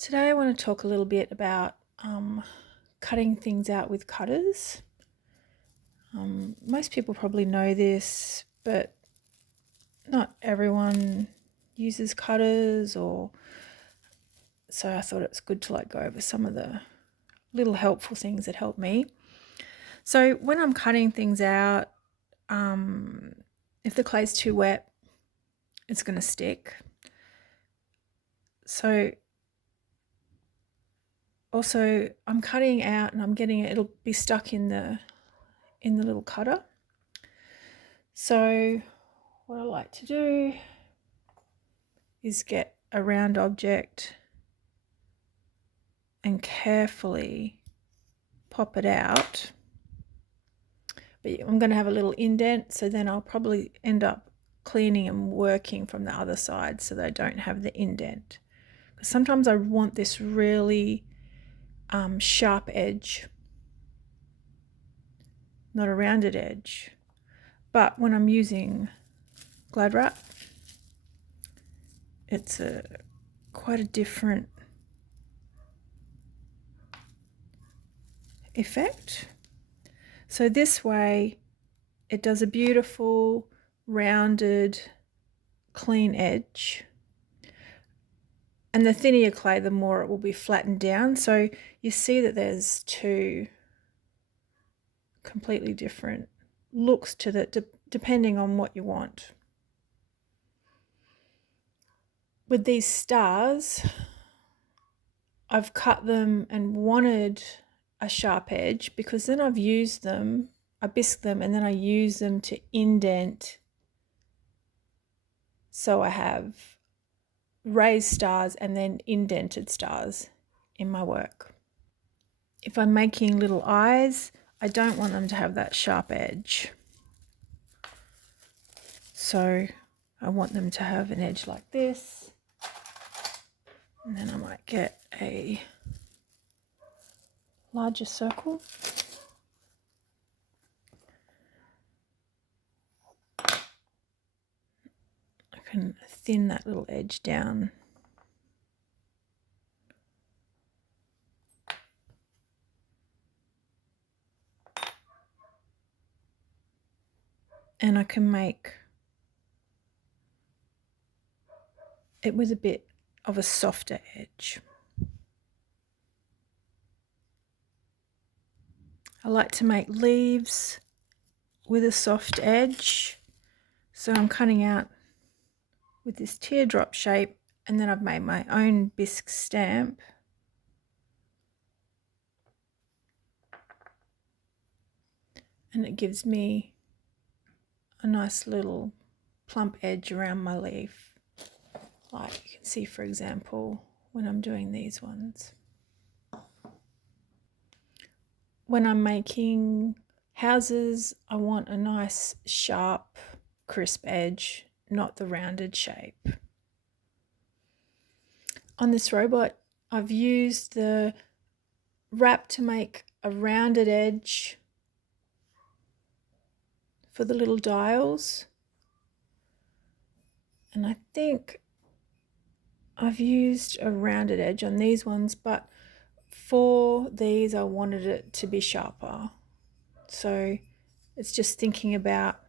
Today I want to talk a little bit about cutting things out with cutters. Most people probably know this, but not everyone uses cutters, or so I thought it's good to go over some of the little helpful things that help me. So when I'm cutting things out, if the clay's too wet, it's going to stick. So also I'm cutting out and I'm getting it, it'll be stuck in the little cutter. So what I like to do is get a round object and carefully pop it out. But I'm going to have a little indent, so then I'll probably end up cleaning and working from the other side so that I don't have the indent. Because sometimes I want this really sharp edge, not a rounded edge. But when I'm using Glad Wrap, it's quite a different effect. So this way it does a beautiful rounded clean edge, and the thinner your clay, the more it will be flattened down. So you see that there's two completely different looks to that, depending on what you want. With these stars, I've cut them and wanted a sharp edge because then I've used them, I bisque them, and then I use them to indent. So I have raised stars and then indented stars in my work. If I'm making little eyes, I don't want them to have that sharp edge. So I want them to have an edge like this. And then I might get a larger circle. I can thin that little edge down. And I can make it with a bit of a softer edge. I like to make leaves with a soft edge. So I'm cutting out with this teardrop shape, and then I've made my own bisque stamp. And it gives me a nice little plump edge around my leaf. Like you can see, for example, when I'm doing these ones. When I'm making houses, I want a nice, sharp, crisp edge, not the rounded shape. On this robot, I've used the wrap to make a rounded edge for the little dials. And I think I've used a rounded edge on these ones, but for these I wanted it to be sharper. So it's just thinking about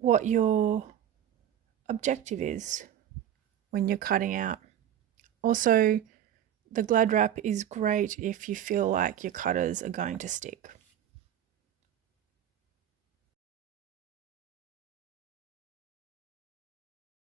what your objective is when you're cutting out. Also, the Glad Wrap is great if you feel like your cutters are going to stick.